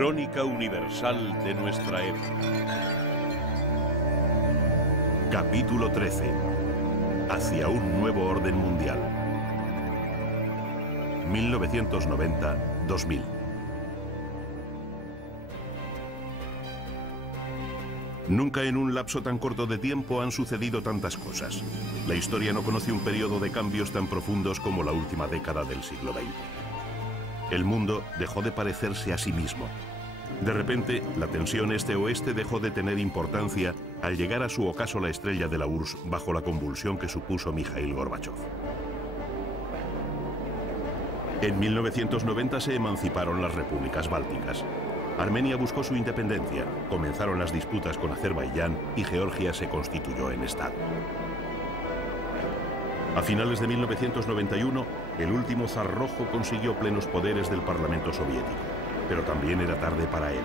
Crónica universal de nuestra época. Capítulo 13. Hacia un nuevo orden mundial. 1990-2000. Nunca en un lapso tan corto de tiempo han sucedido tantas cosas. La historia no conoce un periodo de cambios tan profundos como la última década del siglo XX. El mundo dejó de parecerse a sí mismo. De repente, la tensión este-oeste dejó de tener importancia al llegar a su ocaso la estrella de la URSS bajo la convulsión que supuso Mikhail Gorbachov. En 1990 se emanciparon las repúblicas bálticas. Armenia buscó su independencia, comenzaron las disputas con Azerbaiyán y Georgia se constituyó en Estado. A finales de 1991, el último zar rojo consiguió plenos poderes del Parlamento soviético, pero también era tarde para él.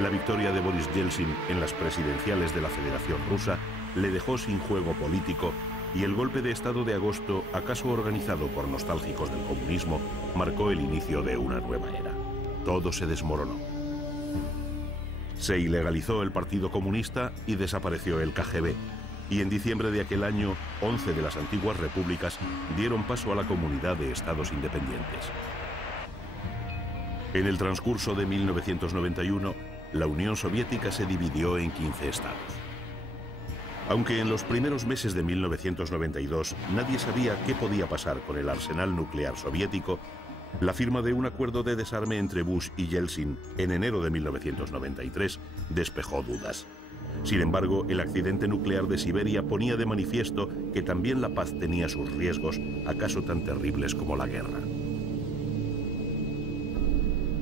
La victoria de Boris Yeltsin en las presidenciales de la Federación Rusa le dejó sin juego político y el golpe de Estado de agosto, acaso organizado por nostálgicos del comunismo, marcó el inicio de una nueva era. Todo se desmoronó. Se ilegalizó el Partido Comunista y desapareció el KGB. Y en diciembre de aquel año, 11 de las antiguas repúblicas dieron paso a la Comunidad de Estados Independientes. En el transcurso de 1991, la Unión Soviética se dividió en 15 estados. Aunque en los primeros meses de 1992 nadie sabía qué podía pasar con el arsenal nuclear soviético, la firma de un acuerdo de desarme entre Bush y Yeltsin en enero de 1993 despejó dudas. Sin embargo, el accidente nuclear de Siberia ponía de manifiesto que también la paz tenía sus riesgos, acaso tan terribles como la guerra.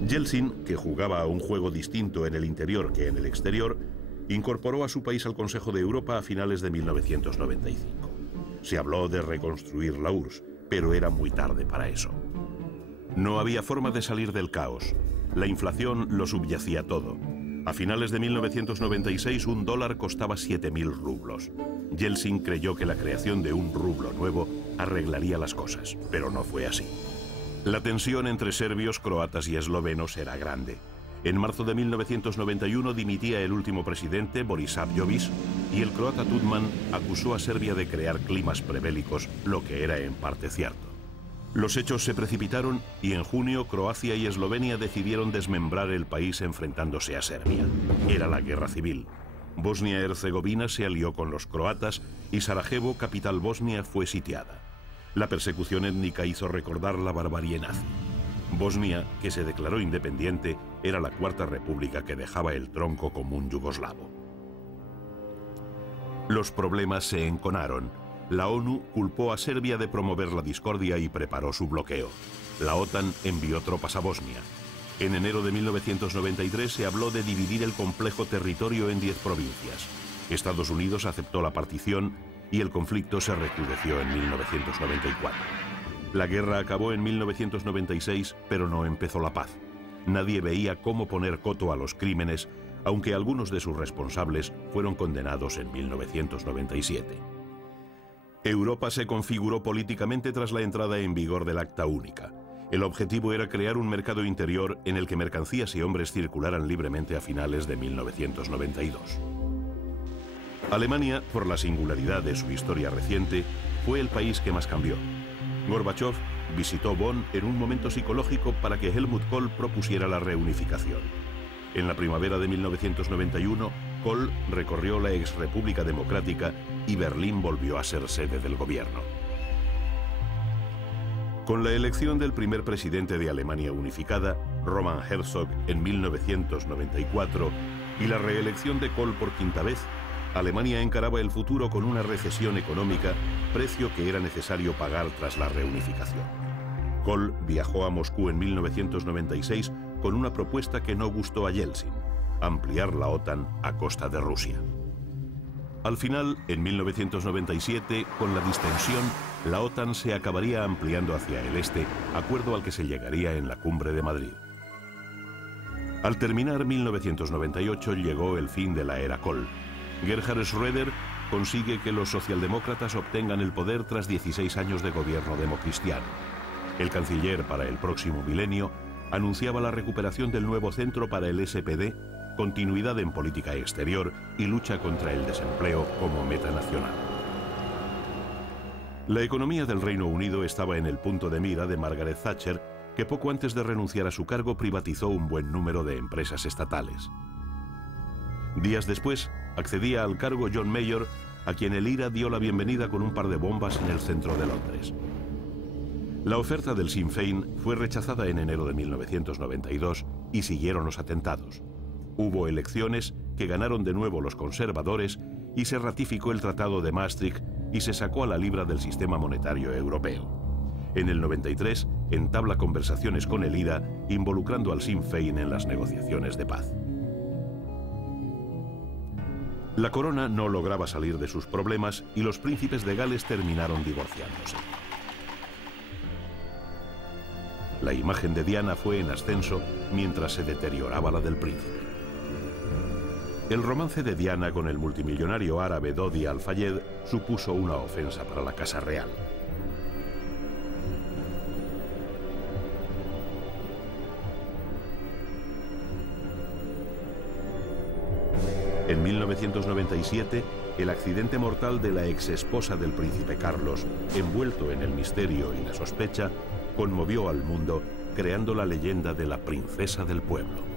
Yeltsin, que jugaba a un juego distinto en el interior que en el exterior, incorporó a su país al Consejo de Europa a finales de 1995. Se habló de reconstruir la URSS, pero era muy tarde para eso. No había forma de salir del caos. La inflación lo subyacía todo. A finales de 1996 un dólar costaba 7.000 rublos. Yeltsin creyó que la creación de un rublo nuevo arreglaría las cosas, pero no fue así. La tensión entre serbios, croatas y eslovenos era grande. En marzo de 1991 dimitía el último presidente, Borisov Jović, y el croata Tudman acusó a Serbia de crear climas prebélicos, lo que era en parte cierto. Los hechos se precipitaron y en junio Croacia y Eslovenia decidieron desmembrar el país enfrentándose a Serbia. Era la guerra civil. Bosnia-Herzegovina se alió con los croatas y Sarajevo, capital bosnia, fue sitiada. La persecución étnica hizo recordar la barbarie nazi. Bosnia, que se declaró independiente, era la cuarta república que dejaba el tronco común yugoslavo. Los problemas se enconaron. La ONU culpó a Serbia de promover la discordia y preparó su bloqueo. La OTAN envió tropas a Bosnia. En enero de 1993 se habló de dividir el complejo territorio en 10 provincias. Estados Unidos aceptó la partición y el conflicto se recrudeció en 1994. La guerra acabó en 1996, pero no empezó la paz. Nadie veía cómo poner coto a los crímenes, aunque algunos de sus responsables fueron condenados en 1997. Europa se configuró políticamente tras la entrada en vigor del Acta Única. El objetivo era crear un mercado interior en el que mercancías y hombres circularan libremente a finales de 1992. Alemania, por la singularidad de su historia reciente, fue el país que más cambió. Gorbachov visitó Bonn en un momento psicológico para que Helmut Kohl propusiera la reunificación. En la primavera de 1991, Kohl recorrió la exrepública democrática y Berlín volvió a ser sede del gobierno. Con la elección del primer presidente de Alemania unificada, Roman Herzog, en 1994, y la reelección de Kohl por quinta vez, Alemania encaraba el futuro con una recesión económica, precio que era necesario pagar tras la reunificación. Kohl viajó a Moscú en 1996 con una propuesta que no gustó a Yeltsin: ampliar la OTAN a costa de Rusia. Al final, en 1997, con la distensión, la OTAN se acabaría ampliando hacia el este, acuerdo al que se llegaría en la Cumbre de Madrid. Al terminar 1998 llegó el fin de la era Kohl. Gerhard Schröder consigue que los socialdemócratas obtengan el poder tras 16 años de gobierno democristiano. El canciller para el próximo milenio anunciaba la recuperación del nuevo centro para el SPD, continuidad en política exterior y lucha contra el desempleo como meta nacional. La economía del Reino Unido estaba en el punto de mira de Margaret Thatcher, que poco antes de renunciar a su cargo privatizó un buen número de empresas estatales. Días después, accedía al cargo John Major, a quien el IRA dio la bienvenida con un par de bombas en el centro de Londres. La oferta del Sinn Féin fue rechazada en enero de 1992 y siguieron los atentados. Hubo elecciones que ganaron de nuevo los conservadores y se ratificó el Tratado de Maastricht y se sacó a la libra del sistema monetario europeo. En el 93 entabla conversaciones con el IRA, involucrando al Sinn Féin en las negociaciones de paz. La corona no lograba salir de sus problemas y los príncipes de Gales terminaron divorciándose. La imagen de Diana fue en ascenso mientras se deterioraba la del príncipe. El romance de Diana con el multimillonario árabe Dodi Al-Fayed supuso una ofensa para la Casa Real. En 1997, el accidente mortal de la exesposa del príncipe Carlos, envuelto en el misterio y la sospecha, conmovió al mundo, creando la leyenda de la princesa del pueblo.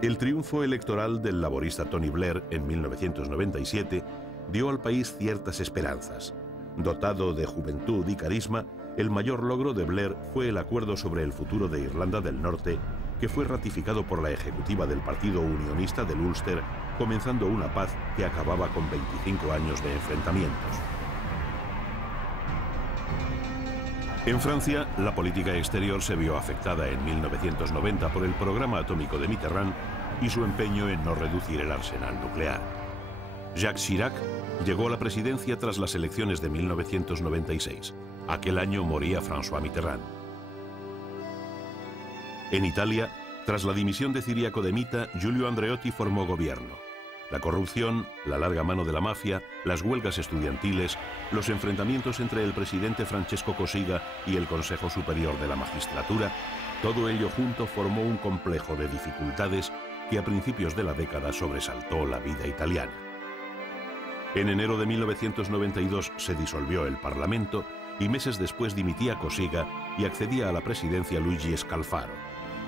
El triunfo electoral del laborista Tony Blair en 1997 dio al país ciertas esperanzas. Dotado de juventud y carisma, el mayor logro de Blair fue el acuerdo sobre el futuro de Irlanda del Norte, que fue ratificado por la ejecutiva del Partido Unionista del Ulster, comenzando una paz que acababa con 25 años de enfrentamientos. En Francia, la política exterior se vio afectada en 1990 por el programa atómico de Mitterrand y su empeño en no reducir el arsenal nuclear. Jacques Chirac llegó a la presidencia tras las elecciones de 1996. Aquel año moría François Mitterrand. En Italia, tras la dimisión de Ciriaco de Mita, Giulio Andreotti formó gobierno. La corrupción, la larga mano de la mafia, las huelgas estudiantiles, los enfrentamientos entre el presidente Francesco Cossiga y el Consejo Superior de la Magistratura, todo ello junto formó un complejo de dificultades que a principios de la década sobresaltó la vida italiana. En enero de 1992 se disolvió el Parlamento y meses después dimitía Cossiga y accedía a la presidencia Luigi Scalfaro.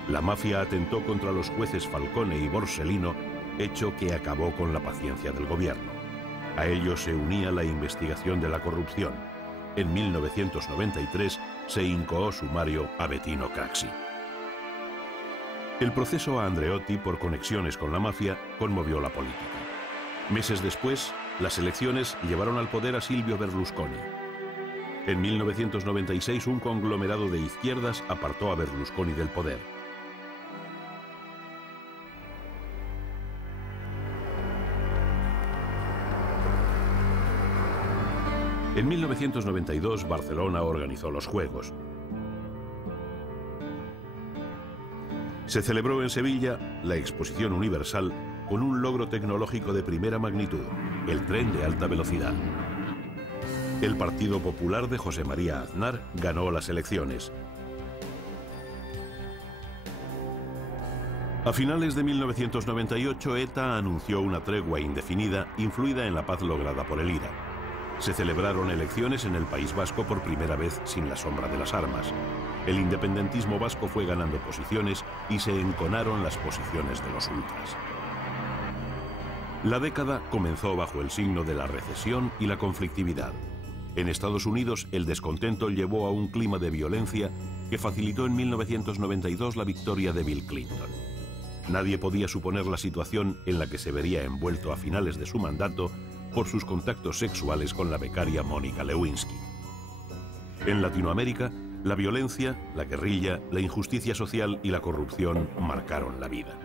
La mafia atentó contra los jueces Falcone y Borsellino, hecho que acabó con la paciencia del gobierno. A ello se unía la investigación de la corrupción. En 1993 se incoó sumario a Bettino Craxi. El proceso a Andreotti por conexiones con la mafia conmovió la política. Meses después, las elecciones llevaron al poder a Silvio Berlusconi. En 1996, un conglomerado de izquierdas apartó a Berlusconi del poder. En 1992, Barcelona organizó los Juegos. Se celebró en Sevilla la Exposición Universal con un logro tecnológico de primera magnitud, el tren de alta velocidad. El Partido Popular de José María Aznar ganó las elecciones. A finales de 1998, ETA anunció una tregua indefinida influida en la paz lograda por el IRA. Se celebraron elecciones en el País Vasco por primera vez sin la sombra de las armas. El independentismo vasco fue ganando posiciones y se enconaron las posiciones de los ultras. La década comenzó bajo el signo de la recesión y la conflictividad. En Estados Unidos, el descontento llevó a un clima de violencia que facilitó en 1992 la victoria de Bill Clinton. Nadie podía suponer la situación en la que se vería envuelto a finales de su mandato por sus contactos sexuales con la becaria Mónica Lewinsky. En Latinoamérica, la violencia, la guerrilla, la injusticia social y la corrupción marcaron la vida.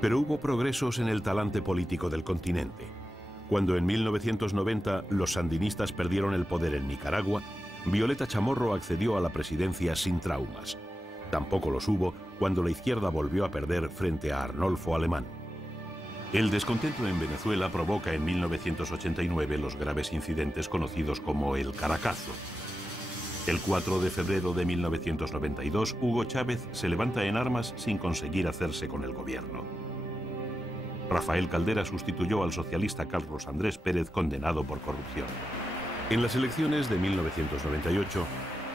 Pero hubo progresos en el talante político del continente. Cuando en 1990 los sandinistas perdieron el poder en Nicaragua, Violeta Chamorro accedió a la presidencia sin traumas. Tampoco los hubo cuando la izquierda volvió a perder frente a Arnolfo Alemán. El descontento en Venezuela provoca en 1989 los graves incidentes conocidos como el Caracazo. El 4 de febrero de 1992, Hugo Chávez se levanta en armas sin conseguir hacerse con el gobierno. Rafael Caldera sustituyó al socialista Carlos Andrés Pérez, condenado por corrupción. En las elecciones de 1998,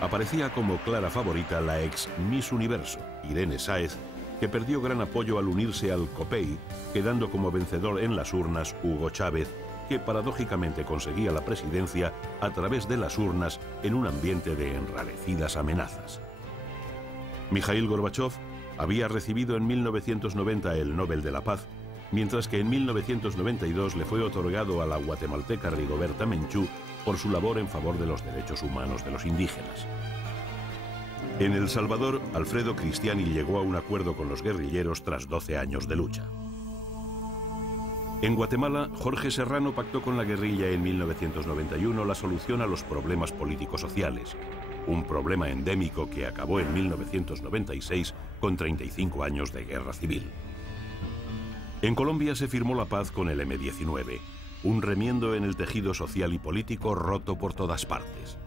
aparecía como clara favorita la ex Miss Universo, Irene Sáez, que perdió gran apoyo al unirse al COPEI, quedando como vencedor en las urnas Hugo Chávez, que paradójicamente conseguía la presidencia a través de las urnas en un ambiente de enrarecidas amenazas. Mikhail Gorbachev había recibido en 1990 el Nobel de la Paz, mientras que en 1992 le fue otorgado a la guatemalteca Rigoberta Menchú por su labor en favor de los derechos humanos de los indígenas. En El Salvador, Alfredo Cristiani llegó a un acuerdo con los guerrilleros tras 12 años de lucha. En Guatemala, Jorge Serrano pactó con la guerrilla en 1991 la solución a los problemas políticos sociales, un problema endémico que acabó en 1996 con 35 años de guerra civil. En Colombia se firmó la paz con el M-19, un remiendo en el tejido social y político roto por todas partes.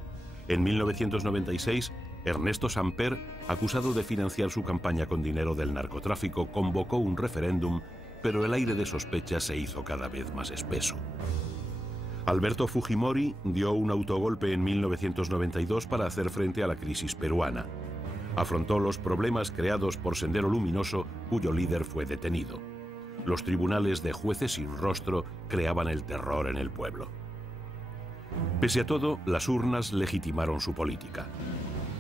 En 1996, Ernesto Samper, acusado de financiar su campaña con dinero del narcotráfico, convocó un referéndum, pero el aire de sospecha se hizo cada vez más espeso. Alberto Fujimori dio un autogolpe en 1992 para hacer frente a la crisis peruana. Afrontó los problemas creados por Sendero Luminoso, cuyo líder fue detenido. Los tribunales de jueces sin rostro creaban el terror en el pueblo. Pese a todo, las urnas legitimaron su política.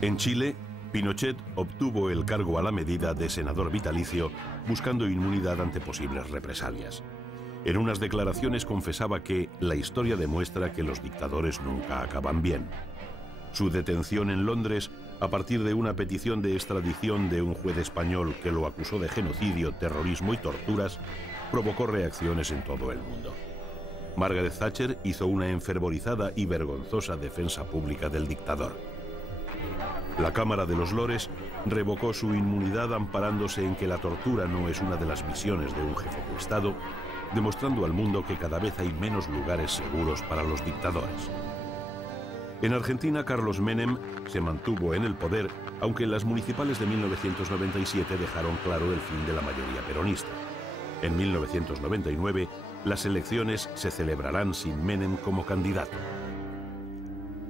En Chile, Pinochet obtuvo el cargo a la medida de senador vitalicio, buscando inmunidad ante posibles represalias. En unas declaraciones confesaba que la historia demuestra que los dictadores nunca acaban bien. Su detención en Londres, a partir de una petición de extradición de un juez español que lo acusó de genocidio, terrorismo y torturas, provocó reacciones en todo el mundo. Margaret Thatcher hizo una enfervorizada y vergonzosa defensa pública del dictador. La Cámara de los Lores revocó su inmunidad amparándose en que la tortura no es una de las misiones de un jefe de Estado, demostrando al mundo que cada vez hay menos lugares seguros para los dictadores. En Argentina, Carlos Menem se mantuvo en el poder, aunque en las municipales de 1997 dejaron claro el fin de la mayoría peronista. En 1999, las elecciones se celebrarán sin Menem como candidato.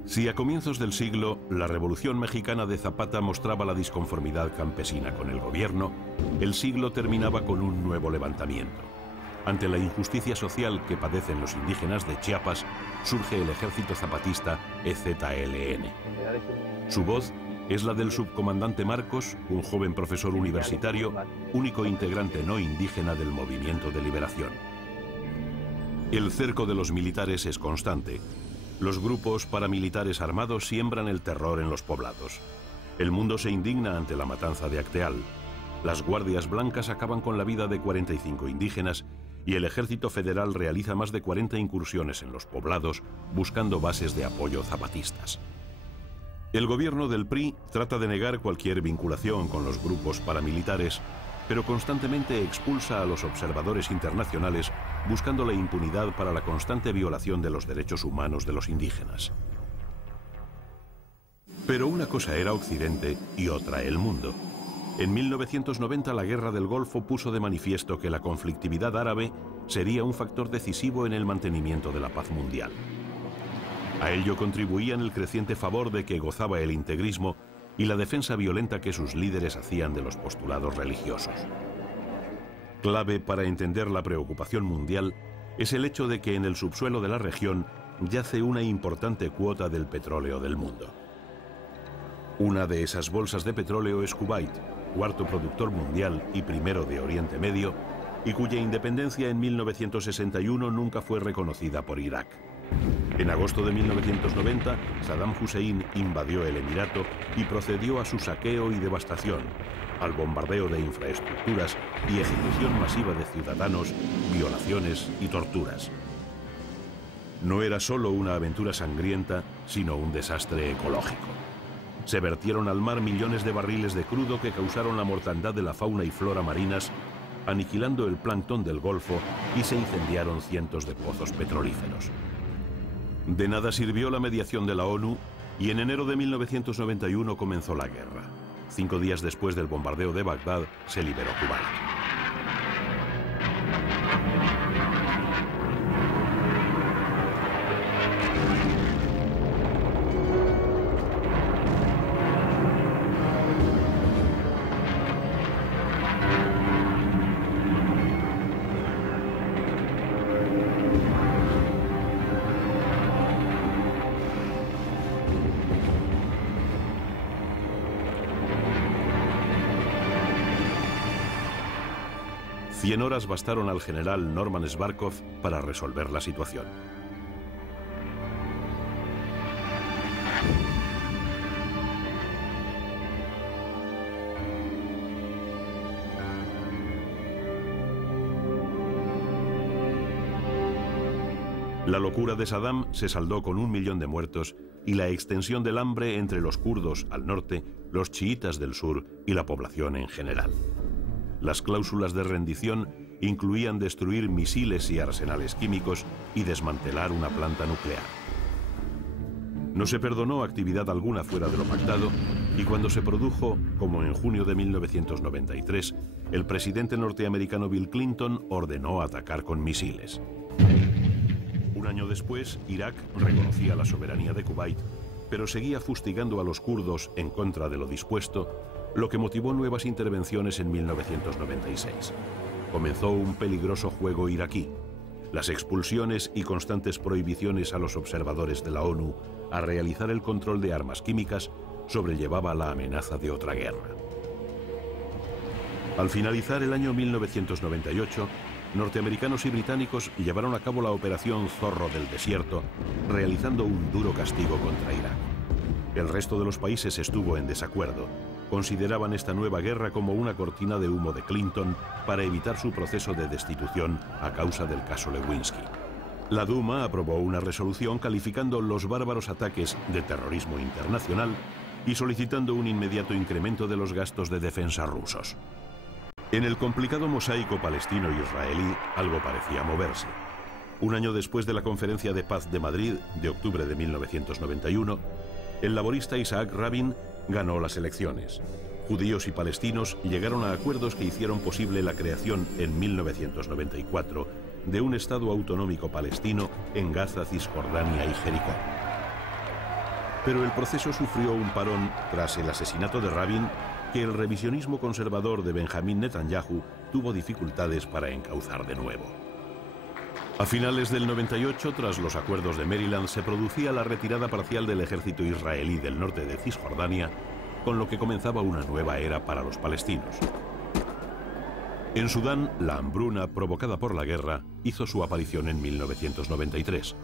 Si a comienzos del siglo la Revolución Mexicana de Zapata mostraba la disconformidad campesina con el gobierno, el siglo terminaba con un nuevo levantamiento. Ante la injusticia social que padecen los indígenas de Chiapas, surge el Ejército Zapatista EZLN. Su voz es la del subcomandante Marcos, un joven profesor universitario, único integrante no indígena del Movimiento de Liberación. El cerco de los militares es constante. Los grupos paramilitares armados siembran el terror en los poblados. El mundo se indigna ante la matanza de Acteal. Las guardias blancas acaban con la vida de 45 indígenas y el Ejército Federal realiza más de 40 incursiones en los poblados buscando bases de apoyo zapatistas. El gobierno del PRI trata de negar cualquier vinculación con los grupos paramilitares, pero constantemente expulsa a los observadores internacionales buscando la impunidad para la constante violación de los derechos humanos de los indígenas. Pero una cosa era Occidente y otra el mundo. En 1990 la Guerra del Golfo puso de manifiesto que la conflictividad árabe sería un factor decisivo en el mantenimiento de la paz mundial. A ello contribuían el creciente favor de que gozaba el integrismo y la defensa violenta que sus líderes hacían de los postulados religiosos. Clave para entender la preocupación mundial es el hecho de que en el subsuelo de la región yace una importante cuota del petróleo del mundo. Una de esas bolsas de petróleo es Kuwait, cuarto productor mundial y primero de Oriente Medio, y cuya independencia en 1961 nunca fue reconocida por Irak. En agosto de 1990, Saddam Hussein invadió el emirato y procedió a su saqueo y devastación, al bombardeo de infraestructuras y ejecución masiva de ciudadanos, violaciones y torturas. No era solo una aventura sangrienta, sino un desastre ecológico. Se vertieron al mar millones de barriles de crudo que causaron la mortandad de la fauna y flora marinas aniquilando el plancton del Golfo y se incendiaron cientos de pozos petrolíferos. De nada sirvió la mediación de la ONU y en enero de 1991 comenzó la guerra. 5 días después del bombardeo de Bagdad, se liberó Kuwait. Cien horas bastaron al general Norman Svarkov para resolver la situación. La locura de Saddam se saldó con 1 millón de muertos y la extensión del hambre entre los kurdos al norte, los chiitas del sur y la población en general. Las cláusulas de rendición incluían destruir misiles y arsenales químicos y desmantelar una planta nuclear. No se perdonó actividad alguna fuera de lo pactado y cuando se produjo, como en junio de 1993, el presidente norteamericano Bill Clinton ordenó atacar con misiles. Un año después, Irak reconocía la soberanía de Kuwait, pero seguía fustigando a los kurdos en contra de lo dispuesto, lo que motivó nuevas intervenciones en 1996. Comenzó un peligroso juego iraquí, las expulsiones y constantes prohibiciones a los observadores de la ONU a realizar el control de armas químicas sobrellevaba la amenaza de otra guerra. Al finalizar el año 1998, norteamericanos y británicos llevaron a cabo la Operación Zorro del Desierto, realizando un duro castigo contra Irak. El resto de los países estuvo en desacuerdo. Consideraban esta nueva guerra como una cortina de humo de Clinton para evitar su proceso de destitución a causa del caso Lewinsky. La Duma aprobó una resolución calificando los bárbaros ataques de terrorismo internacional y solicitando un inmediato incremento de los gastos de defensa rusos. En el complicado mosaico palestino-israelí, algo parecía moverse. Un año después de la Conferencia de Paz de Madrid, de octubre de 1991, el laborista Isaac Rabin ganó las elecciones. Judíos y palestinos llegaron a acuerdos que hicieron posible la creación en 1994 de un Estado autonómico palestino en Gaza, Cisjordania y Jericó. Pero el proceso sufrió un parón tras el asesinato de Rabin, que el revisionismo conservador de Benjamín Netanyahu tuvo dificultades para encauzar de nuevo. A finales del 98, tras los acuerdos de Maryland, se producía la retirada parcial del ejército israelí del norte de Cisjordania, con lo que comenzaba una nueva era para los palestinos. En Sudán, la hambruna provocada por la guerra hizo su aparición en 1993.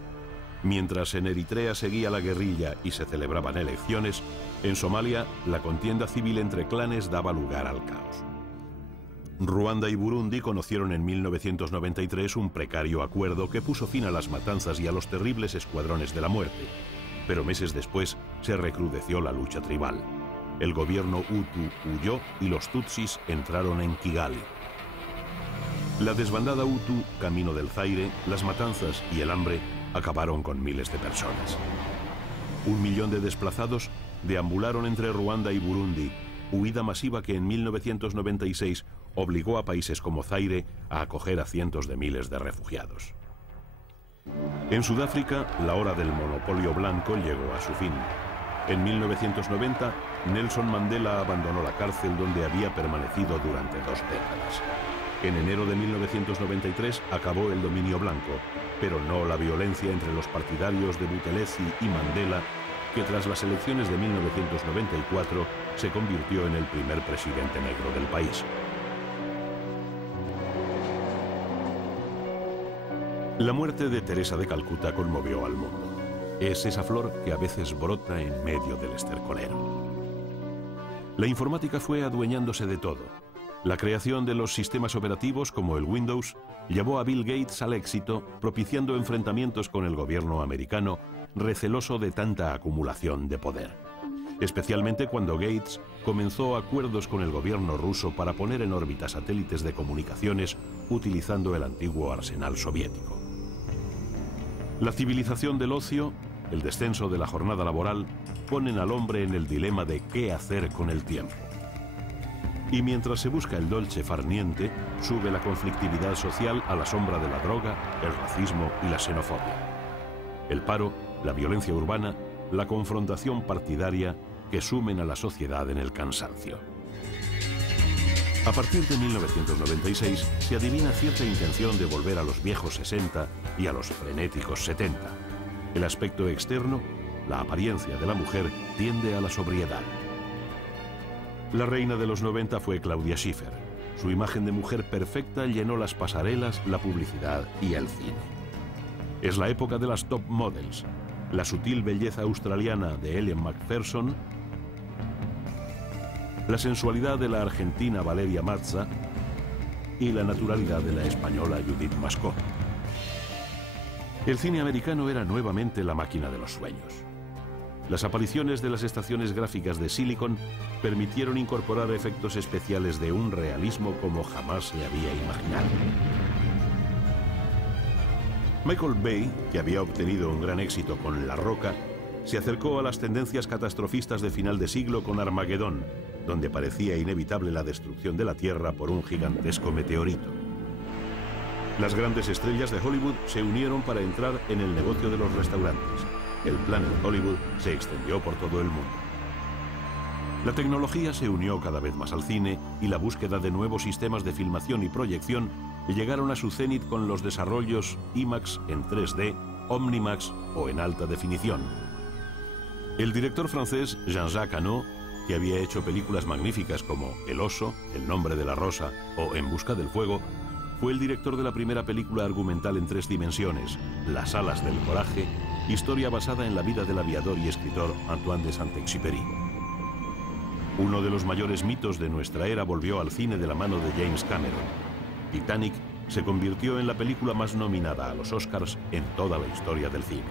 Mientras en Eritrea seguía la guerrilla y se celebraban elecciones, en Somalia la contienda civil entre clanes daba lugar al caos. Ruanda y Burundi conocieron en 1993 un precario acuerdo que puso fin a las matanzas y a los terribles escuadrones de la muerte, pero meses después se recrudeció la lucha tribal. El gobierno Hutu huyó y los Tutsis entraron en Kigali. La desbandada Hutu, camino del Zaire, las matanzas y el hambre acabaron con miles de personas. 1 millón de desplazados deambularon entre Ruanda y Burundi, huida masiva que en 1996 obligó a países como Zaire a acoger a cientos de miles de refugiados. En Sudáfrica, la hora del monopolio blanco llegó a su fin. En 1990, Nelson Mandela abandonó la cárcel donde había permanecido durante 2 décadas. En enero de 1993 acabó el dominio blanco, pero no la violencia entre los partidarios de Buthelezi y Mandela, que tras las elecciones de 1994 se convirtió en el primer presidente negro del país. La muerte de Teresa de Calcuta conmovió al mundo. Es esa flor que a veces brota en medio del estercolero. La informática fue adueñándose de todo. La creación de los sistemas operativos como el Windows llevó a Bill Gates al éxito, propiciando enfrentamientos con el gobierno americano, receloso de tanta acumulación de poder. especialmente cuando Gates comenzó acuerdos con el gobierno ruso para poner en órbita satélites de comunicaciones utilizando el antiguo arsenal soviético. La civilización del ocio, el descenso de la jornada laboral, ponen al hombre en el dilema de qué hacer con el tiempo. Y mientras se busca el dolce far niente, sube la conflictividad social a la sombra de la droga, el racismo y la xenofobia. El paro, la violencia urbana, la confrontación partidaria que sumen a la sociedad en el cansancio. A partir de 1996 se adivina cierta intención de volver a los viejos 60 y a los frenéticos 70. El aspecto externo, la apariencia de la mujer, tiende a la sobriedad. La reina de los 90 fue Claudia Schiffer. Su imagen de mujer perfecta llenó las pasarelas, la publicidad y el cine. Es la época de las top models, la sutil belleza australiana de Ellen MacPherson, la sensualidad de la argentina Valeria Mazza y la naturalidad de la española Judith Mascó. El cine americano era nuevamente la máquina de los sueños. Las apariciones de las estaciones gráficas de Silicon permitieron incorporar efectos especiales de un realismo como jamás se había imaginado. Michael Bay, que había obtenido un gran éxito con La Roca, se acercó a las tendencias catastrofistas de final de siglo con Armagedón, donde parecía inevitable la destrucción de la Tierra por un gigantesco meteorito. Las grandes estrellas de Hollywood se unieron para entrar en el negocio de los restaurantes. El Planet Hollywood se extendió por todo el mundo. La tecnología se unió cada vez más al cine y la búsqueda de nuevos sistemas de filmación y proyección llegaron a su cenit con los desarrollos IMAX en 3D, Omnimax o en alta definición. El director francés Jean-Jacques Hano, que había hecho películas magníficas como El oso, El nombre de la rosa o En busca del fuego, fue el director de la primera película argumental en 3 dimensiones, Las alas del coraje, historia basada en la vida del aviador y escritor Antoine de Saint-Exupéry. Uno de los mayores mitos de nuestra era volvió al cine de la mano de James Cameron. Titanic se convirtió en la película más nominada a los Oscars en toda la historia del cine.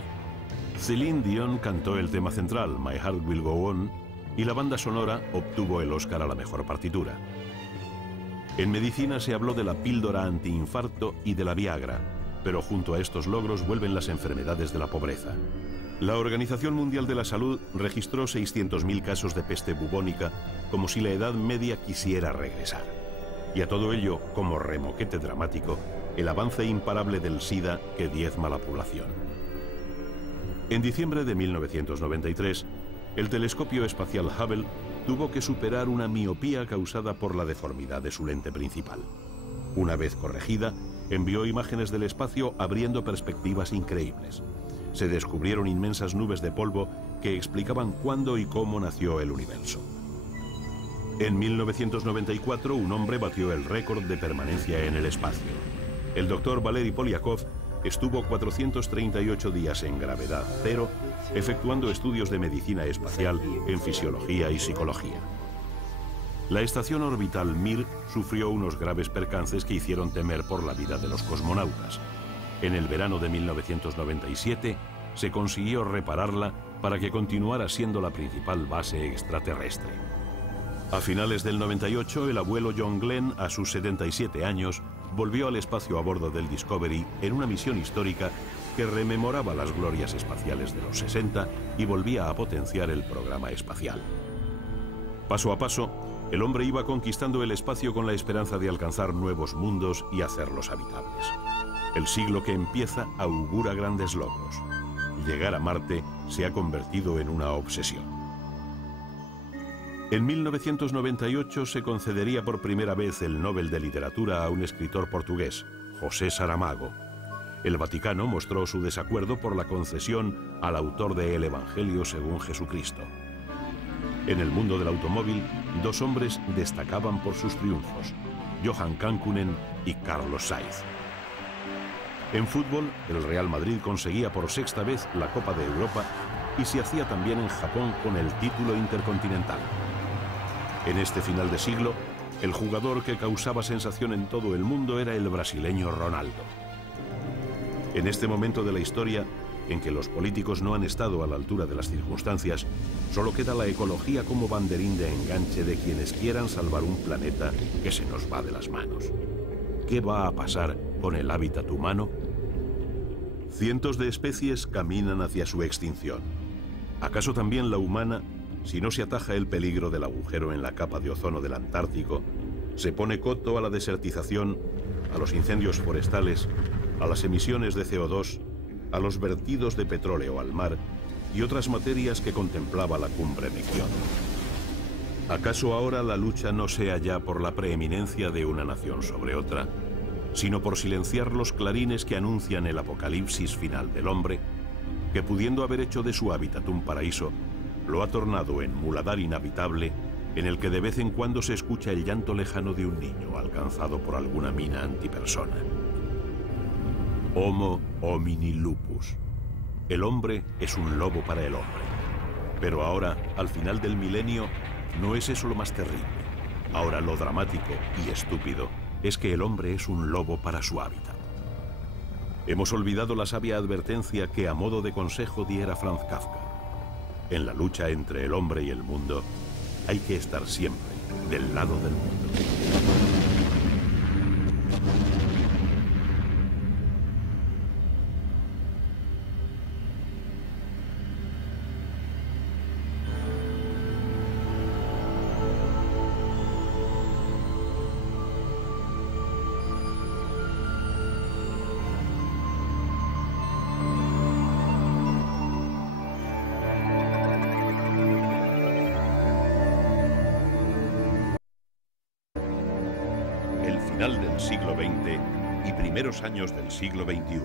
Celine Dion cantó el tema central, My Heart Will Go On, y la banda sonora obtuvo el Oscar a la mejor partitura. En medicina se habló de la píldora antiinfarto y de la Viagra, pero junto a estos logros vuelven las enfermedades de la pobreza. La Organización Mundial de la Salud registró 600.000 casos de peste bubónica, como si la Edad Media quisiera regresar. Y a todo ello, como remoquete dramático, el avance imparable del SIDA que diezma la población. En diciembre de 1993, el telescopio espacial Hubble tuvo que superar una miopía causada por la deformidad de su lente principal. Una vez corregida, envió imágenes del espacio abriendo perspectivas increíbles. Se descubrieron inmensas nubes de polvo que explicaban cuándo y cómo nació el universo. En 1994, un hombre batió el récord de permanencia en el espacio. El doctor Valery Polyakov estuvo 438 días en gravedad cero, efectuando estudios de medicina espacial en fisiología y psicología. La estación orbital Mir sufrió unos graves percances que hicieron temer por la vida de los cosmonautas. En el verano de 1997 se consiguió repararla para que continuara siendo la principal base extraterrestre. A finales del 98, el abuelo John Glenn, a sus 77 años, volvió al espacio a bordo del Discovery en una misión histórica que rememoraba las glorias espaciales de los 60 y volvía a potenciar el programa espacial. Paso a paso, el hombre iba conquistando el espacio con la esperanza de alcanzar nuevos mundos y hacerlos habitables. El siglo que empieza augura grandes logros. Llegar a Marte se ha convertido en una obsesión. En 1998 se concedería por primera vez el Nobel de Literatura a un escritor portugués, José Saramago. El Vaticano mostró su desacuerdo por la concesión al autor de El Evangelio según Jesucristo. En el mundo del automóvil, 2 hombres destacaban por sus triunfos, Johan Kankkunen y Carlos Sainz. En fútbol, el Real Madrid conseguía por 6ª vez la Copa de Europa y se hacía también en Japón con el título intercontinental. En este final de siglo, el jugador que causaba sensación en todo el mundo era el brasileño Ronaldo. En este momento de la historia, en que los políticos no han estado a la altura de las circunstancias, solo queda la ecología como banderín de enganche de quienes quieran salvar un planeta que se nos va de las manos. ¿Qué va a pasar con el hábitat humano? Cientos de especies caminan hacia su extinción. ¿Acaso también la humana, si no se ataja el peligro del agujero en la capa de ozono del Antártico, se pone coto a la desertización, a los incendios forestales, a las emisiones de CO2, a los vertidos de petróleo al mar y otras materias que contemplaba la cumbre Mequion? ¿Acaso ahora la lucha no sea ya por la preeminencia de una nación sobre otra, sino por silenciar los clarines que anuncian el apocalipsis final del hombre, que pudiendo haber hecho de su hábitat un paraíso, lo ha tornado en muladar inhabitable, en el que de vez en cuando se escucha el llanto lejano de un niño alcanzado por alguna mina antipersona? Homo homini lupus. El hombre es un lobo para el hombre. Pero ahora, al final del milenio, no es eso lo más terrible. Ahora lo dramático y estúpido es que el hombre es un lobo para su hábitat. Hemos olvidado la sabia advertencia que a modo de consejo diera Franz Kafka. En la lucha entre el hombre y el mundo, hay que estar siempre del lado del mundo. Final del siglo XX y primeros años del siglo XXI.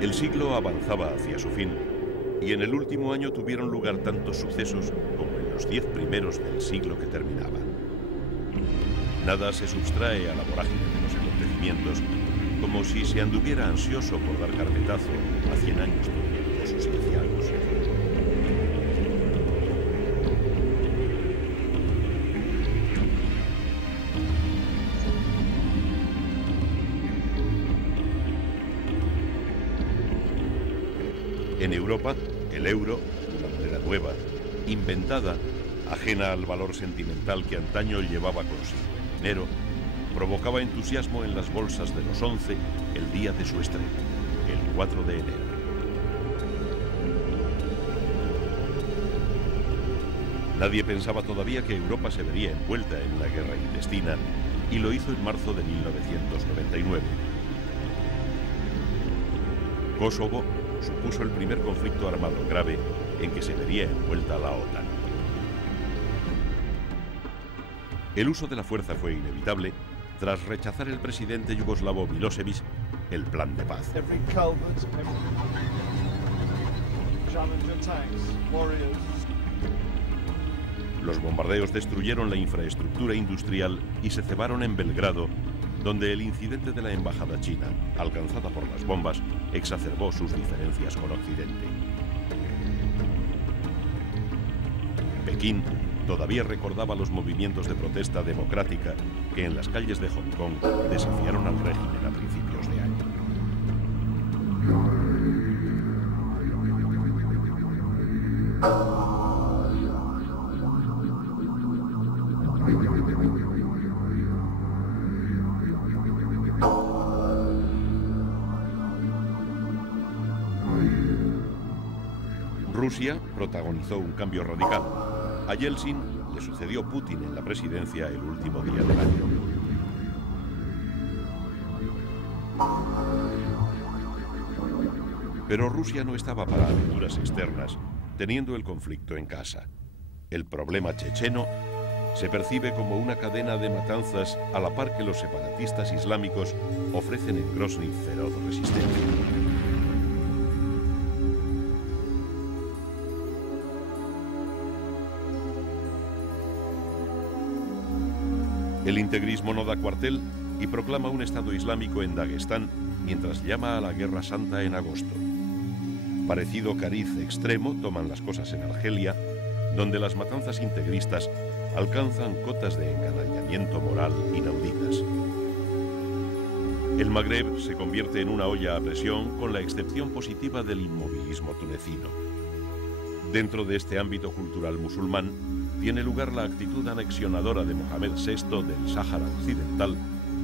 El siglo avanzaba hacia su fin y en el último año tuvieron lugar tantos sucesos como en los 10 primeros del siglo que terminaba. Nada se sustrae a la vorágine de los acontecimientos, como si se anduviera ansioso por dar carpetazo a 100 años tormentosos y aciagos. En Europa, el euro, una moneda nueva, inventada, ajena al valor sentimental que antaño llevaba consigo el dinero, provocaba entusiasmo en las bolsas de los 11 el día de su estreno, el 4 de enero. Nadie pensaba todavía que Europa se vería envuelta en una guerra intestina y lo hizo en marzo de 1999. Kosovo supuso el primer conflicto armado grave en que se vería envuelta la OTAN. El uso de la fuerza fue inevitable tras rechazar el presidente yugoslavo Milosevic el plan de paz. Los bombardeos destruyeron la infraestructura industrial y se cebaron en Belgrado, donde el incidente de la embajada china, alcanzada por las bombas, exacerbó sus diferencias con Occidente. Pekín todavía recordaba los movimientos de protesta democrática que en las calles de Hong Kong desafiaron al régimen a principios de año. Rusia protagonizó un cambio radical. A Yeltsin le sucedió Putin en la presidencia el último día del año. Pero Rusia no estaba para aventuras externas, teniendo el conflicto en casa. El problema checheno se percibe como una cadena de matanzas a la par que los separatistas islámicos ofrecen en Grozny feroz resistencia. El integrismo no da cuartel y proclama un Estado islámico en Dagestán mientras llama a la Guerra Santa en agosto. Parecido cariz extremo toman las cosas en Argelia, donde las matanzas integristas alcanzan cotas de encanallamiento moral inauditas. El Magreb se convierte en una olla a presión con la excepción positiva del inmovilismo tunecino. Dentro de este ámbito cultural musulmán tiene lugar la actitud anexionadora de Mohamed VI del Sáhara Occidental,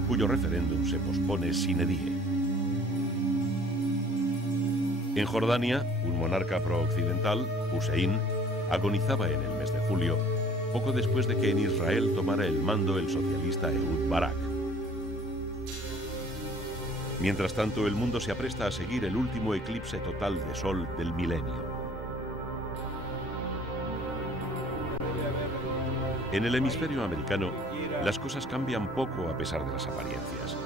cuyo referéndum se pospone sine die. En Jordania, un monarca pro-occidental, Hussein, agonizaba en el mes de julio, poco después de que en Israel tomara el mando el socialista Ehud Barak. Mientras tanto, el mundo se apresta a seguir el último eclipse total de sol del milenio. En el hemisferio americano, las cosas cambian poco a pesar de las apariencias.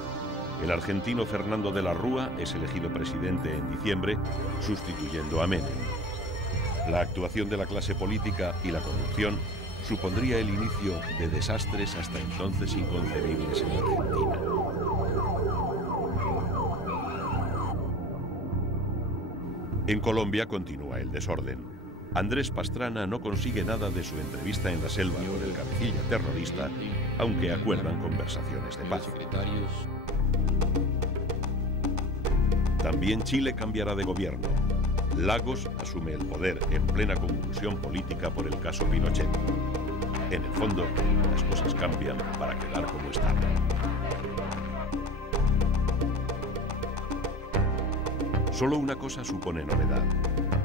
El argentino Fernando de la Rúa es elegido presidente en diciembre, sustituyendo a Menem. La actuación de la clase política y la corrupción supondría el inicio de desastres hasta entonces inconcebibles en Argentina. En Colombia continúa el desorden. Andrés Pastrana no consigue nada de su entrevista en la selva con el cabecilla terrorista, aunque acuerdan conversaciones de paz. También Chile cambiará de gobierno. Lagos asume el poder en plena convulsión política por el caso Pinochet. En el fondo, las cosas cambian para quedar como estaban. Solo una cosa supone novedad.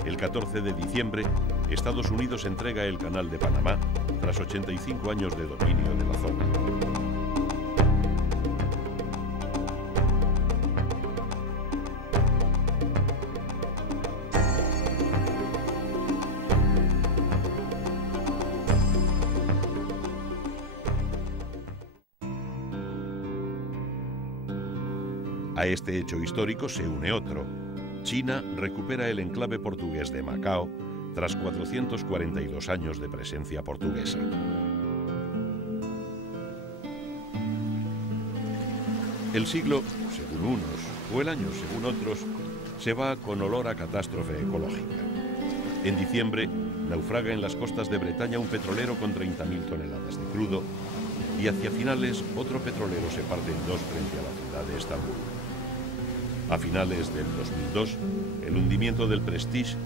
El 14 de diciembre, Estados Unidos entrega el Canal de Panamá tras 85 años de dominio de la zona. A este hecho histórico se une otro. China recupera el enclave portugués de Macao tras 442 años de presencia portuguesa. El siglo, según unos, o el año, según otros, se va con olor a catástrofe ecológica. En diciembre, naufraga en las costas de Bretaña un petrolero con 30.000 toneladas de crudo y hacia finales otro petrolero se parte en dos frente a la ciudad de Estambul. A finales del 2002, el hundimiento del Prestige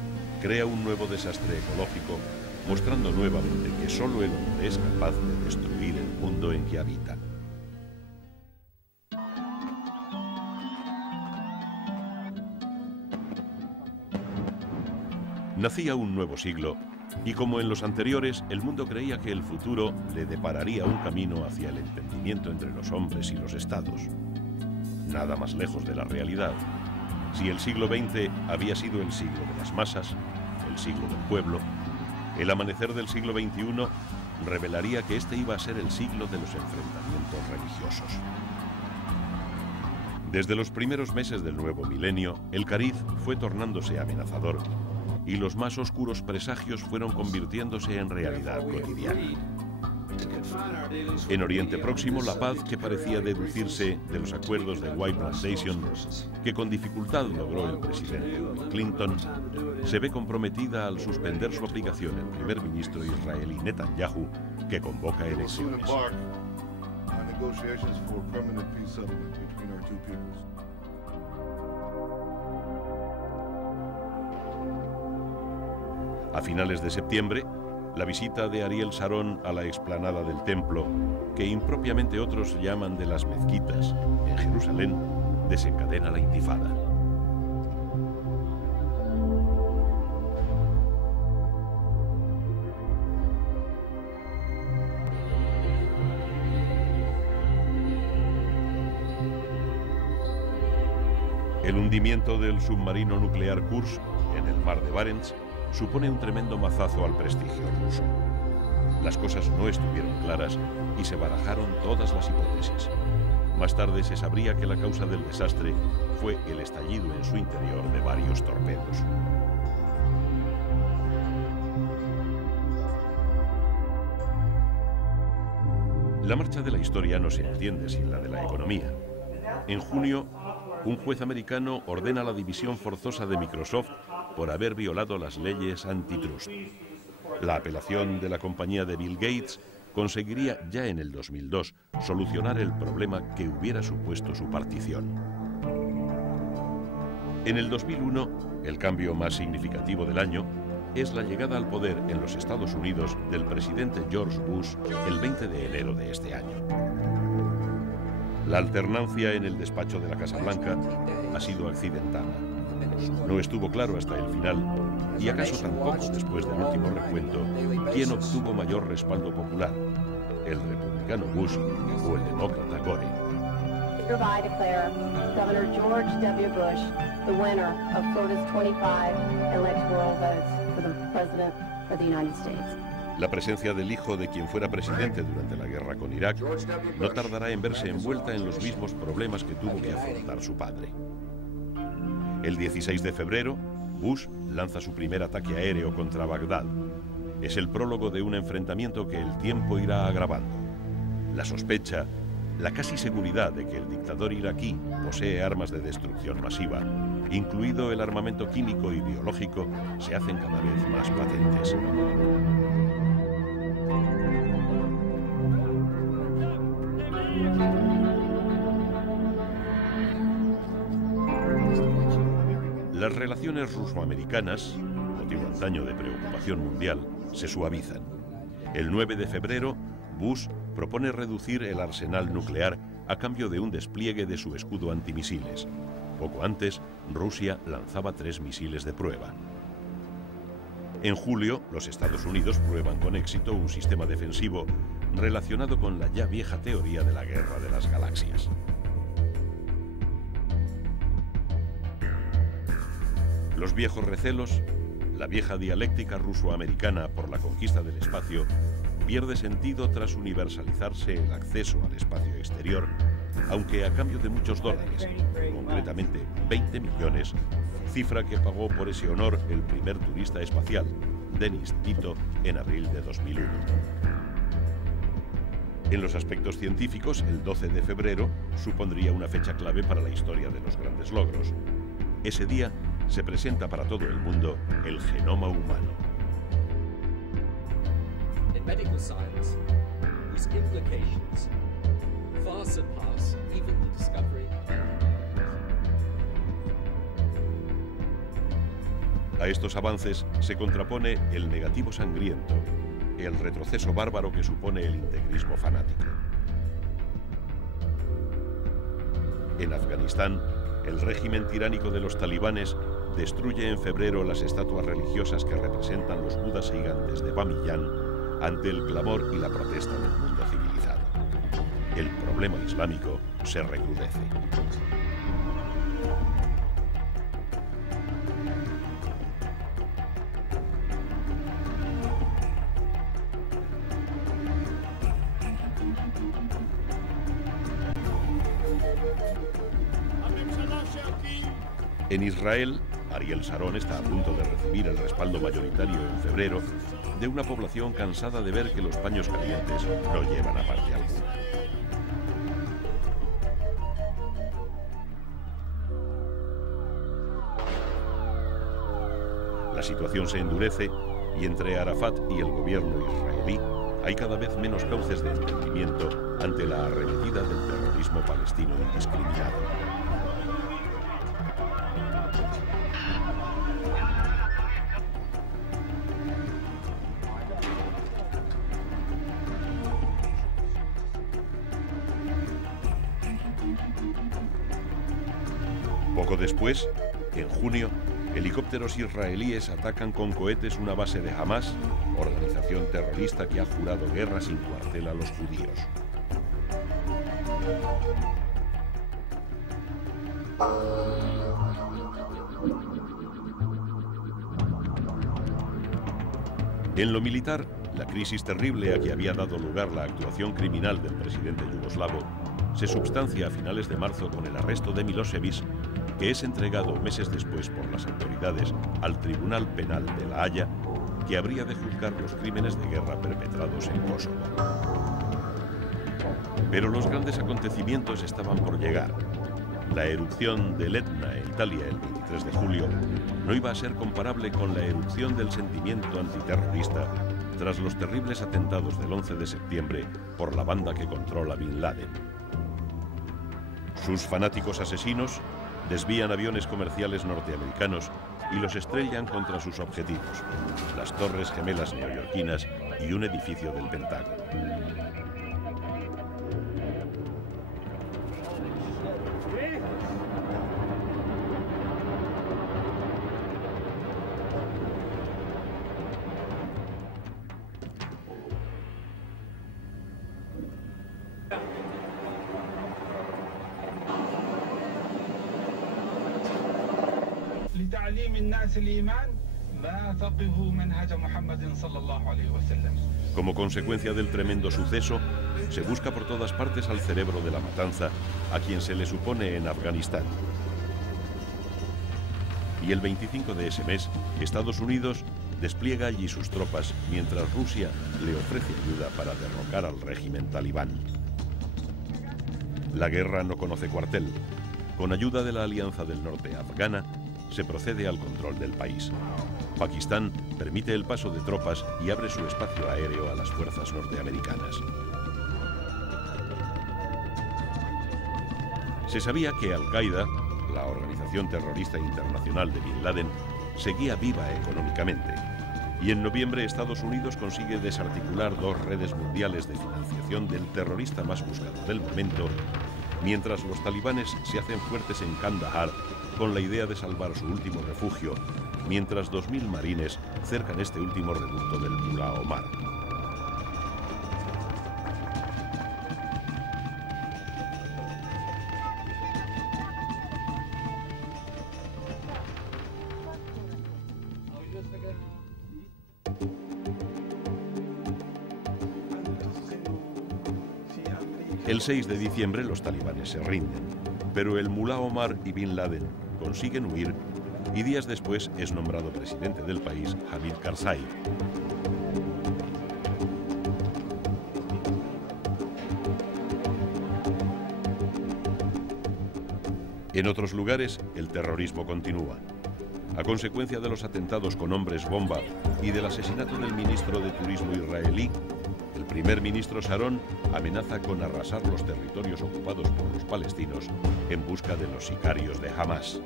crea un nuevo desastre ecológico, mostrando nuevamente que solo el hombre es capaz de destruir el mundo en que habita. Nacía un nuevo siglo, y como en los anteriores, el mundo creía que el futuro le depararía un camino hacia el entendimiento entre los hombres y los estados. Nada más lejos de la realidad. Si el siglo XX había sido el siglo de las masas, el siglo del pueblo, el amanecer del siglo XXI revelaría que este iba a ser el siglo de los enfrentamientos religiosos. Desde los primeros meses del nuevo milenio, el cariz fue tornándose amenazador y los más oscuros presagios fueron convirtiéndose en realidad cotidiana. En Oriente Próximo, la paz que parecía deducirse de los acuerdos de White Plantation, que con dificultad logró el presidente Bill Clinton, se ve comprometida al suspender su aplicación el primer ministro israelí Netanyahu, que convoca elecciones. A finales de septiembre, la visita de Ariel Sharon a la explanada del templo, que impropiamente otros llaman de las mezquitas, en Jerusalén, desencadena la intifada. El hundimiento del submarino nuclear Kursk en el mar de Barents supone un tremendo mazazo al prestigio ruso. Las cosas no estuvieron claras y se barajaron todas las hipótesis. Más tarde se sabría que la causa del desastre fue el estallido en su interior de varios torpedos. La marcha de la historia no se entiende sin la de la economía. En junio, un juez americano ordena la división forzosa de Microsoft por haber violado las leyes antitrust. La apelación de la compañía de Bill Gates conseguiría ya en el 2002 solucionar el problema que hubiera supuesto su partición. En el 2001, el cambio más significativo del año es la llegada al poder en los Estados Unidos del presidente George Bush el 20 de enero de este año. La alternancia en el despacho de la Casa Blanca ha sido accidentada. No estuvo claro hasta el final, y acaso tampoco después del último recuento, quién obtuvo mayor respaldo popular, el republicano Bush o el demócrata Gore. Hereby declare Governor George W. Bush the winner of Florida's 25 electoral votes for the President of the United States. La presencia del hijo de quien fuera presidente durante la guerra con Irak no tardará en verse envuelta en los mismos problemas que tuvo que afrontar su padre. El 16 de febrero, Bush lanza su primer ataque aéreo contra Bagdad. Es el prólogo de un enfrentamiento que el tiempo irá agravando. La sospecha, la casi seguridad de que el dictador iraquí posee armas de destrucción masiva, incluido el armamento químico y biológico, se hacen cada vez más patentes. Las relaciones ruso-americanas, motivo antaño de preocupación mundial, se suavizan. El 9 de febrero, Bush propone reducir el arsenal nuclear a cambio de un despliegue de su escudo antimisiles. Poco antes, Rusia lanzaba 3 misiles de prueba. En julio, los Estados Unidos prueban con éxito un sistema defensivo relacionado con la ya vieja teoría de la guerra de las galaxias. Los viejos recelos, la vieja dialéctica ruso-americana por la conquista del espacio, pierde sentido tras universalizarse el acceso al espacio exterior, aunque a cambio de muchos dólares, concretamente 20 millones, cifra que pagó por ese honor el primer turista espacial, Denis Tito, en abril de 2001. En los aspectos científicos, el 12 de febrero supondría una fecha clave para la historia de los grandes logros. Ese día se presenta para todo el mundo el genoma humano. In medical science, whose implications far surpass even the discovery of A estos avances se contrapone el negativo sangriento, el retroceso bárbaro que supone el integrismo fanático. En Afganistán, el régimen tiránico de los talibanes destruye en febrero las estatuas religiosas que representan los budas gigantes de Bamiyan ante el clamor y la protesta del mundo civilizado. El problema islámico se recrudece. En Israel, Ariel Sharon está a punto de recibir el respaldo mayoritario en febrero de una población cansada de ver que los paños calientes no llevan a parte alguna. La situación se endurece y entre Arafat y el gobierno israelí hay cada vez menos cauces de entendimiento ante la arremetida del terrorismo palestino indiscriminado. Poco después, en junio, helicópteros israelíes atacan con cohetes una base de Hamas, organización terrorista que ha jurado guerra sin cuartel a los judíos. En lo militar, la crisis terrible a que había dado lugar la actuación criminal del presidente yugoslavo se substancia a finales de marzo con el arresto de Milosevic, que es entregado meses después por las autoridades al Tribunal Penal de La Haya, que habría de juzgar los crímenes de guerra perpetrados en Kosovo. Pero los grandes acontecimientos estaban por llegar. La erupción del Etna en Italia el 23 de julio no iba a ser comparable con la erupción del sentimiento antiterrorista tras los terribles atentados del 11 de septiembre por la banda que controla Bin Laden. Sus fanáticos asesinos desvían aviones comerciales norteamericanos y los estrellan contra sus objetivos, las Torres Gemelas neoyorquinas y un edificio del Pentágono. Como consecuencia del tremendo suceso, se busca por todas partes al cerebro de la matanza, a quien se le supone en Afganistán. Y el 25 de ese mes, Estados Unidos despliega allí sus tropas, mientras Rusia le ofrece ayuda para derrocar al régimen talibán. La guerra no conoce cuartel. Con ayuda de la Alianza del Norte afgana, se procede al control del país. Pakistán permite el paso de tropas y abre su espacio aéreo a las fuerzas norteamericanas. Se sabía que Al-Qaeda, la organización terrorista internacional de Bin Laden, seguía viva económicamente, y en noviembre Estados Unidos consigue desarticular dos redes mundiales de financiación del terrorista más buscado del momento, mientras los talibanes se hacen fuertes en Kandahar con la idea de salvar su último refugio, mientras 2000 marines cercan este último reducto del Mullah Omar. El 6 de diciembre los talibanes se rinden, pero el Mullah Omar y Bin Laden consiguen huir y días después es nombrado presidente del país Hamid Karzai. En otros lugares, el terrorismo continúa. A consecuencia de los atentados con hombres bomba y del asesinato del ministro de Turismo israelí, el primer ministro Sharon amenaza con arrasar los territorios ocupados por los palestinos en busca de los sicarios de Hamas.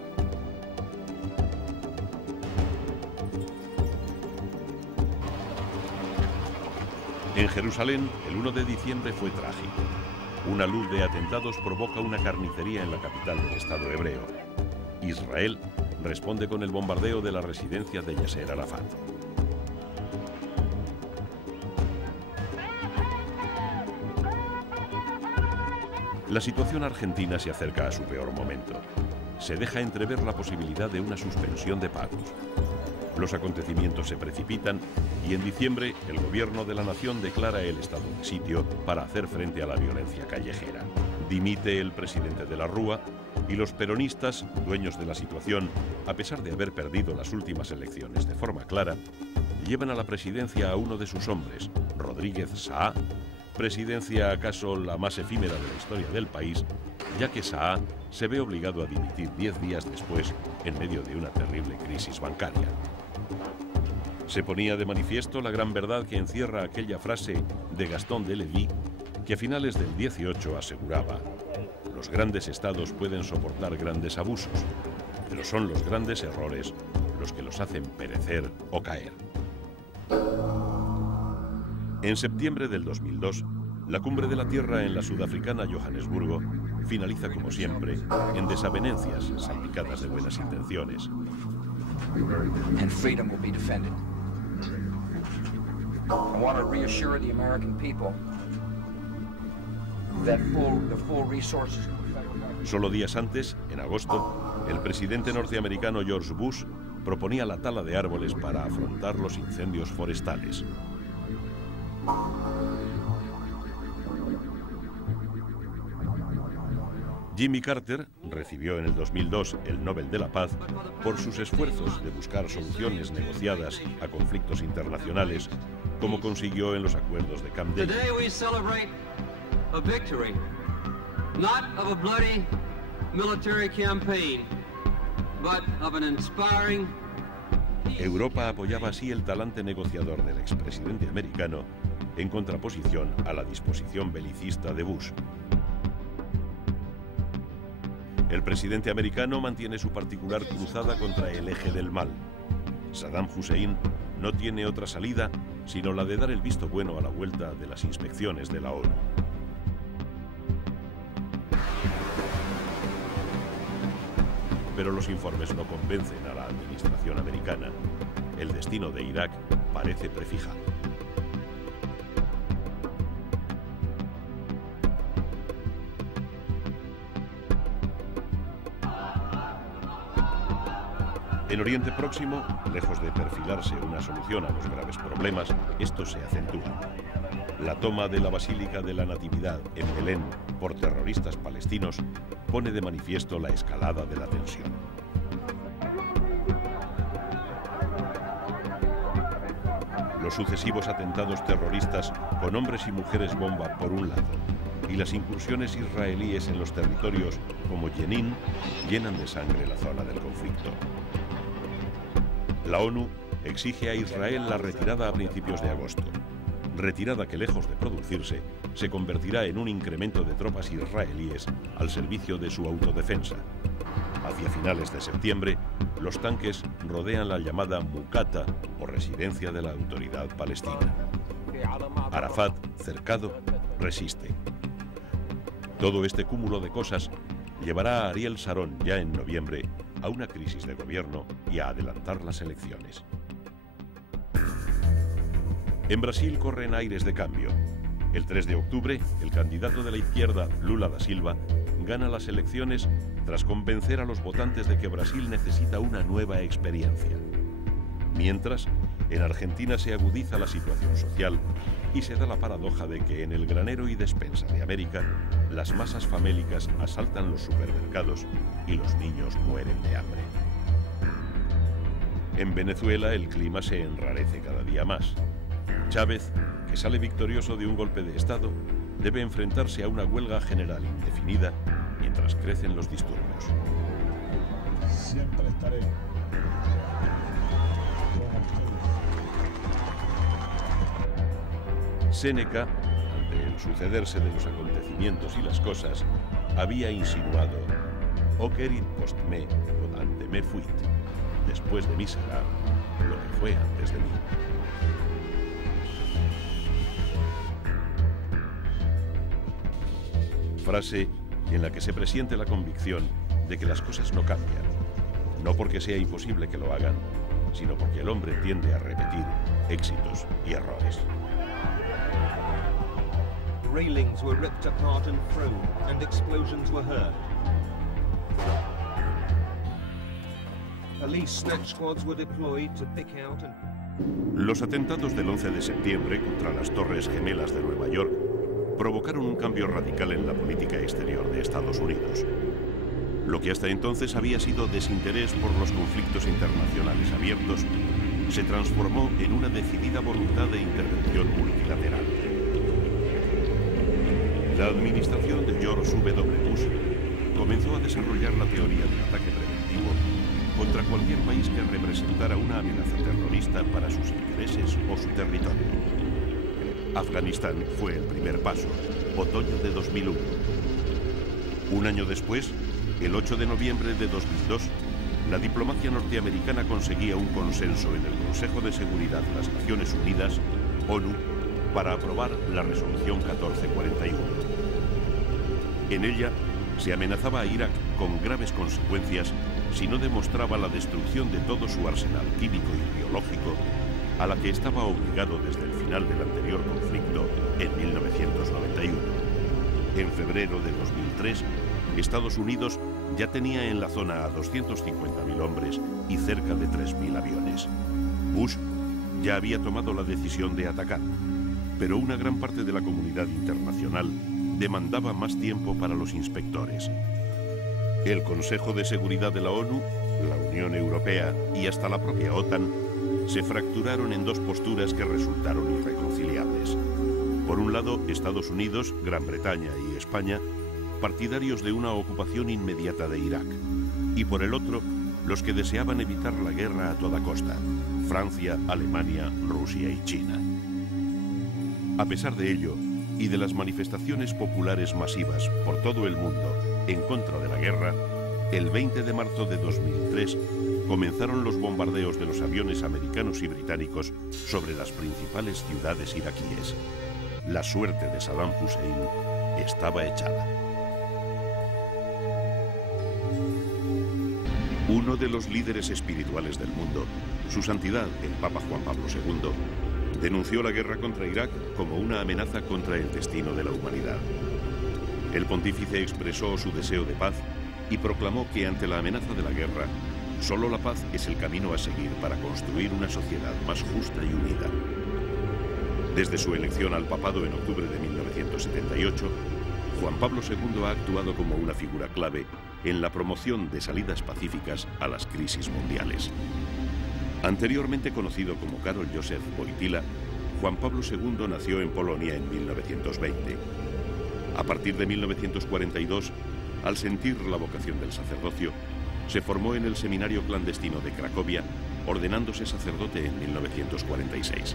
En Jerusalén, el 1 de diciembre fue trágico. Una luz de atentados provoca una carnicería en la capital del Estado hebreo. Israel responde con el bombardeo de la residencia de Yasser Arafat. La situación argentina se acerca a su peor momento. Se deja entrever la posibilidad de una suspensión de pagos. Los acontecimientos se precipitan y en diciembre el gobierno de la nación declara el estado de sitio para hacer frente a la violencia callejera. Dimite el presidente de la Rúa y los peronistas, dueños de la situación, a pesar de haber perdido las últimas elecciones de forma clara, llevan a la presidencia a uno de sus hombres, Rodríguez Saá, presidencia acaso la más efímera de la historia del país, ya que Saá se ve obligado a dimitir 10 días después en medio de una terrible crisis bancaria. Se ponía de manifiesto la gran verdad que encierra aquella frase de Gastón de Levis, que a finales del 18 aseguraba: los grandes estados pueden soportar grandes abusos, pero son los grandes errores los que los hacen perecer o caer. En septiembre del 2002, la Cumbre de la Tierra en la sudafricana Johannesburgo finaliza como siempre en desavenencias salpicadas de buenas intenciones. And freedom will be defended. I want to reassure the American people that the full resources. Solo días antes, en agosto, el presidente norteamericano George Bush proponía la tala de árboles para afrontar los incendios forestales. Jimmy Carter recibió en el 2002 el Nobel de la Paz por sus esfuerzos de buscar soluciones negociadas a conflictos internacionales, como consiguió en los acuerdos de Camp David. Today we celebrate a victory, not of a bloody military campaign, but of an inspiring Europa apoyaba así el talante negociador del expresidente americano en contraposición a la disposición belicista de Bush. El presidente americano mantiene su particular cruzada contra el eje del mal. Saddam Hussein no tiene otra salida sino la de dar el visto bueno a la vuelta de las inspecciones de la ONU. Pero los informes no convencen a la administración americana. El destino de Irak parece prefijado. En Oriente Próximo, lejos de perfilarse una solución a los graves problemas, estos se acentúan. La toma de la Basílica de la Natividad en Belén por terroristas palestinos pone de manifiesto la escalada de la tensión. Los sucesivos atentados terroristas con hombres y mujeres bomba por un lado y las incursiones israelíes en los territorios como Jenin llenan de sangre la zona del conflicto. La ONU exige a Israel la retirada a principios de agosto, retirada que, lejos de producirse, se convertirá en un incremento de tropas israelíes al servicio de su autodefensa. Hacia finales de septiembre, los tanques rodean la llamada Muqata, o residencia de la Autoridad Palestina. Arafat, cercado, resiste. Todo este cúmulo de cosas llevará a Ariel Sharon ya en noviembre a una crisis de gobierno y a adelantar las elecciones. En Brasil corren aires de cambio. El 3 de octubre, el candidato de la izquierda, Lula da Silva, gana las elecciones tras convencer a los votantes de que Brasil necesita una nueva experiencia. Mientras, en Argentina se agudiza la situación social y se da la paradoja de que en el granero y despensa de América, las masas famélicas asaltan los supermercados y los niños mueren de hambre. En Venezuela el clima se enrarece cada día más. Chávez, que sale victorioso de un golpe de Estado, debe enfrentarse a una huelga general indefinida mientras crecen los disturbios. Siempre estaré con ustedes. Séneca, ante el sucederse de los acontecimientos y las cosas, había insinuado: «Oquerit post me, ante me fuit», después de mí será lo que fue antes de mí. Frase en la que se presiente la convicción de que las cosas no cambian, no porque sea imposible que lo hagan, sino porque el hombre tiende a repetir éxitos y errores. Railings were ripped apart and thrown, and explosions were heard. Police snatch squads were deployed to pick out and... Los atentados del 11 de septiembre contra las Torres Gemelas de Nueva York provocaron un cambio radical en la política exterior de Estados Unidos. Lo que hasta entonces había sido desinterés por los conflictos internacionales abiertos, se transformó en una decidida voluntad de intervención multilateral. La administración de George W. Bush comenzó a desarrollar la teoría del ataque preventivo contra cualquier país que representara una amenaza terrorista para sus intereses o su territorio. Afganistán fue el primer paso, otoño de 2001. Un año después, el 8 de noviembre de 2002, la diplomacia norteamericana conseguía un consenso en el Consejo de Seguridad de las Naciones Unidas, ONU, para aprobar la resolución 1441. En ella se amenazaba a Irak con graves consecuencias si no demostraba la destrucción de todo su arsenal químico y biológico, a la que estaba obligado desde el final del anterior conflicto en 1991. En febrero de 2003, Estados Unidos ya tenía en la zona a 250.000 hombres y cerca de 3.000 aviones. Bush ya había tomado la decisión de atacar, pero una gran parte de la comunidad internacional demandaba más tiempo para los inspectores. El Consejo de Seguridad de la ONU, la Unión Europea y hasta la propia OTAN se fracturaron en dos posturas que resultaron irreconciliables. Por un lado, Estados Unidos, Gran Bretaña y España, partidarios de una ocupación inmediata de Irak, y por el otro, los que deseaban evitar la guerra a toda costa: Francia, Alemania, Rusia y China. A pesar de ello, y de las manifestaciones populares masivas por todo el mundo en contra de la guerra, el 20 de marzo de 2003 comenzaron los bombardeos de los aviones americanos y británicos sobre las principales ciudades iraquíes. La suerte de Saddam Hussein estaba echada. Uno de los líderes espirituales del mundo, Su Santidad el Papa Juan Pablo II, denunció la guerra contra Irak como una amenaza contra el destino de la humanidad. El pontífice expresó su deseo de paz y proclamó que ante la amenaza de la guerra, solo la paz es el camino a seguir para construir una sociedad más justa y unida. Desde su elección al papado en octubre de 1978, Juan Pablo II ha actuado como una figura clave en la promoción de salidas pacíficas a las crisis mundiales. Anteriormente conocido como Karol Józef Wojtyła, Juan Pablo II nació en Polonia en 1920. A partir de 1942, al sentir la vocación del sacerdocio, se formó en el seminario clandestino de Cracovia, ordenándose sacerdote en 1946.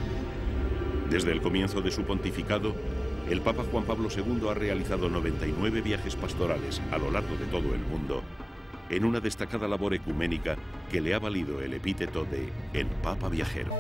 Desde el comienzo de su pontificado, el Papa Juan Pablo II ha realizado 99 viajes pastorales a lo largo de todo el mundo, en una destacada labor ecuménica que le ha valido el epíteto de El Papa Viajero.